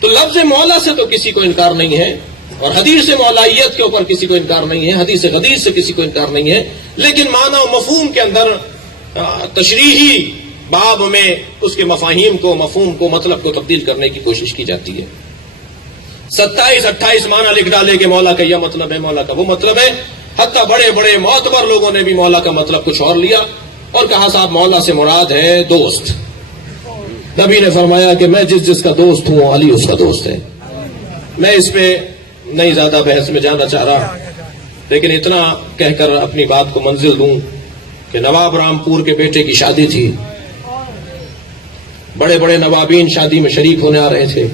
تو لفظ مولا سے تو کسی کو انکار نہیں ہے، اور حدیث مولائیت کے اوپر کسی کو انکار نہیں ہے، حدیث غدیر سے کسی کو انکار نہیں ہے، لیکن معنی و مفہوم کے اندر تشریحی باب میں اس کے مفاہیم کو، مفہوم کو، مطلب کو تبدیل کرنے کی کوشش کی جاتی ہے۔ 27-28 معنی لکھ ڈالے کہ مولا کا یہ مطلب ہے، مولا کا وہ مطلب ہے، حتیٰ بڑے بڑے معتبر لوگوں نے بھی مولا کا مطلب کچھ اور لیا اور کہا صاحب مولا سے مراد ہے دوست۔ نبی نے فرمایا کہ میں جس کا دوست ہوں علی اس کا دوست ہے۔ میں اس پہ نہیں زیادہ بحث میں جانا چاہ رہا، لیکن اتنا کہہ کر اپنی بات کو منزل دوں کہ نواب رامپور کے بیٹے کی شادی تھی، بڑے بڑے نوابین شادی میں شریک ہونے آ رہے تھے۔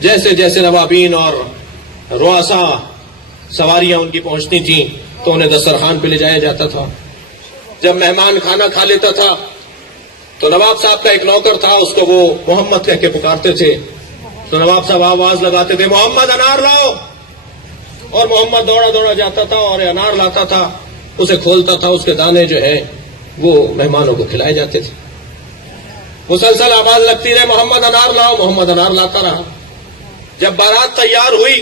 جیسے جیسے نوابین اور رؤسا سواریاں ان کی پہنچتی تھیں تو انہیں دسترخوان پہ لے جایا جاتا تھا۔ جب مہمان کھانا کھا لیتا تھا تو نواب صاحب کا ایک نوکر تھا، اس کو وہ محمد کہہ کے پکارتے تھے، تو نواب صاحب آواز لگاتے تھے محمد انار لاؤ، اور محمد دوڑا دوڑا جاتا تھا اور انار لاتا تھا، اسے کھولتا تھا، اس کے دانے جو ہے وہ مہمانوں کو کھلائے جاتے تھے۔ مسلسل آواز لگتی رہے محمد انار لاؤ، محمد انار لاتا رہا۔ جب بارات تیار ہوئی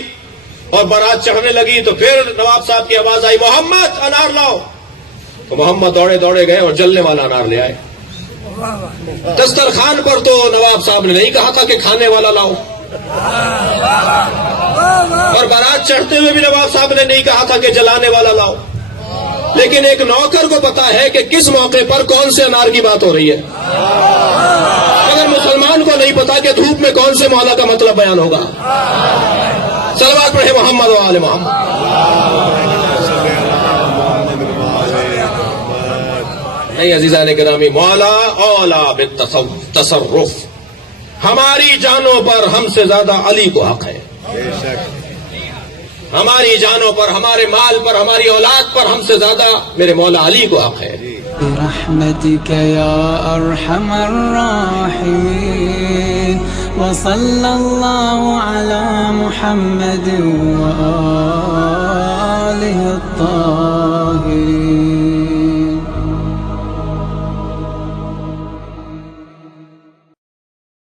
اور بارات چڑھنے لگی تو پھر نواب صاحب کی آواز آئی محمد انار لاؤ، تو محمد دوڑے دوڑے گئے اور جلنے والا انار لے آئے۔ دسترخوان پر تو نواب صاحب نے نہیں کہا تھا کہ کھانے والا لاؤ، اور بارات چڑھتے ہوئے بھی نواب صاحب نے نہیں کہا تھا کہ جلانے والا لاؤ، لیکن ایک نوکر کو پتا ہے کہ کس موقع پر کون سے انار کی بات ہو رہی ہے۔ اگر مسلمان کو نہیں پتا کہ دھوپ میں کون سے مولا کا مطلب بیان ہوگا۔ صلوات پڑھے محمد و آل محمد۔ نہیں عزیزان گرامی، مولا اولا بالتصرف، ہماری جانوں پر ہم سے زیادہ علی کو حق ہے، ہماری جانوں پر، ہمارے مال پر، ہماری اولاد پر ہم سے زیادہ میرے مولا علی کو حق ہے۔ برحمتک یا ارحم الراحمین، وصلی اللہ علی محمد وآلہ الطاہرین۔